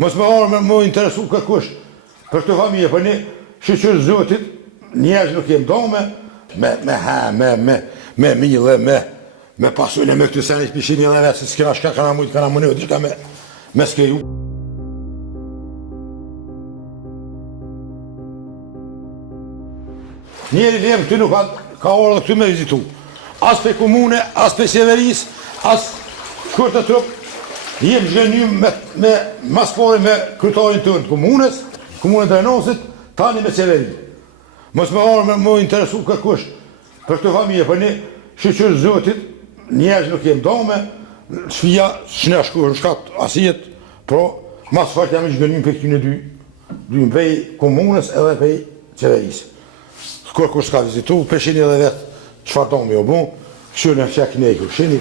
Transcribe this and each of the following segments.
Mos më arë më interesu kërkush për të familje, për një shqyqyrë zotit, njerëz nuk jem do me mille, me pasujnë me këtë senit pishin një dhe vetë, se s'kena shka kana mujtë, kana mënyrë, diçka me s'keju. Njeri jem këty nuk ka orë dhe këty me vizitu. As për komune, as për severis, as kërë të trup, jem zhgënjim me maspore me kryetarin tënë të komunës, komunën Drenosit, tani me severin. Mos më arë më interesu kërkush për këtë familje, për një shqyqyrë zotit, njerëz nuk jem do me, shfija s'ne shkuar në shkat asijet, pro mas fakt jam i zhgënjim për këtyne dy vej komunës edhe vej severisë. Kërkush s'ka vizitu, përshini edhe vetë qëfar do me jo bu, këshyri në qek nejku, këshini,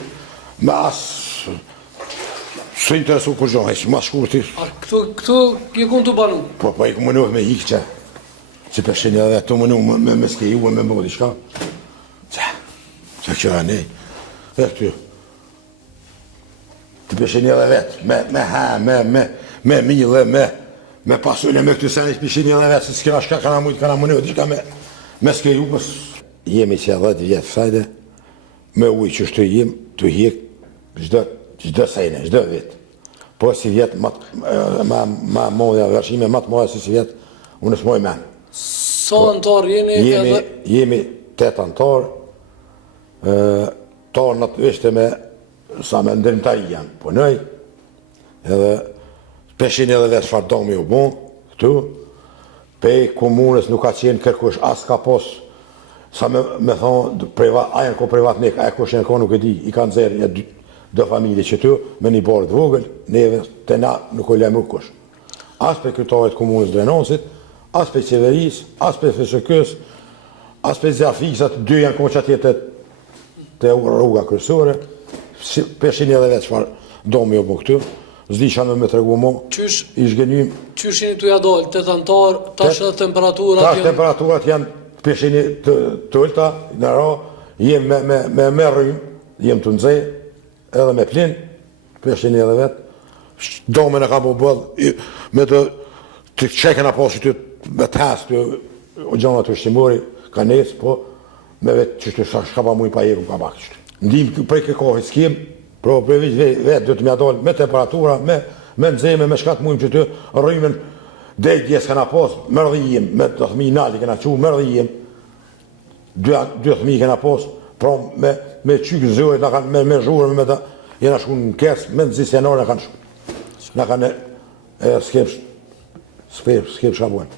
me asë së interesu kur gjohë, ma shkurti. A këtu je kun të banu? Po i ku mënuhet me ikë që përshini edhe vetë, të mënuhet me skeju, me më di shka. Që këra nej, e këty. Të përshini edhe vetë, me mille, me pasujnë me këtë senit përshini edhe vetë, se s'kena shka kana mujtë, kana mënuhet, diçka me s'keju, pës jemi që 10 vjetë sajde, me ujë që shtu jem, të hjek gjdo sejne, gjdo vit. Po si vjetë, ma modja vërshime, ma të modja si vjetë, unë s'moj men. Sa antar jeni edhe? Jemi 8 antar, tarnat ishte me, sa me ndërim ta i janë, punoj, edhe peshin edhe vetë çfarë do me u bon, këtu, pej komunës nuk ka qenë kërkush, as ka pos, sa me thonë, ajen ko privatnik, ajen ko shenë ko nuk e di, i kanë zerë dë familje që tu, me një borë të vogël, neve të na nuk o lemru kush. As për kryetarit komunës Drenosit, as për qeveris, as për FSK-s, as për zjafisat, dy janë ko që atje të rruga kryesore, peshin edhe vetë çfarë do me jo po këtu, zdi shanë me të regu mo, i shgënjim. Qysh jeni të jadol, 8 antar, tash edhe temperaturat janë? Tash temperaturat janë peshini të ullta, në ra, jem me rrym, jem të nëzej, edhe me plin, peshini edhe vetë, dome në ka po bëllë, me të qeken a posi të me të hasë, o gjonat të shtimori, ka nesë, po, me vetë qështu shka pa mujë pa jeku ka bakë qështu. Ndim prej ke kohë s'kim, pro prevish vetë dhe të mja dollë me temperatura, me nëzeme, me shkatë mujmë që të rrimen, dhejt djesë këna posë, mërdhijim, me të thmi nalli këna qu, mërdhijim, 2 thmi këna posë, pro me qykë zëjt, me zhurë, me ta, jena shku në kesë, me nëzisë janore në kanë shku. Në kanë, s'kem shabuen.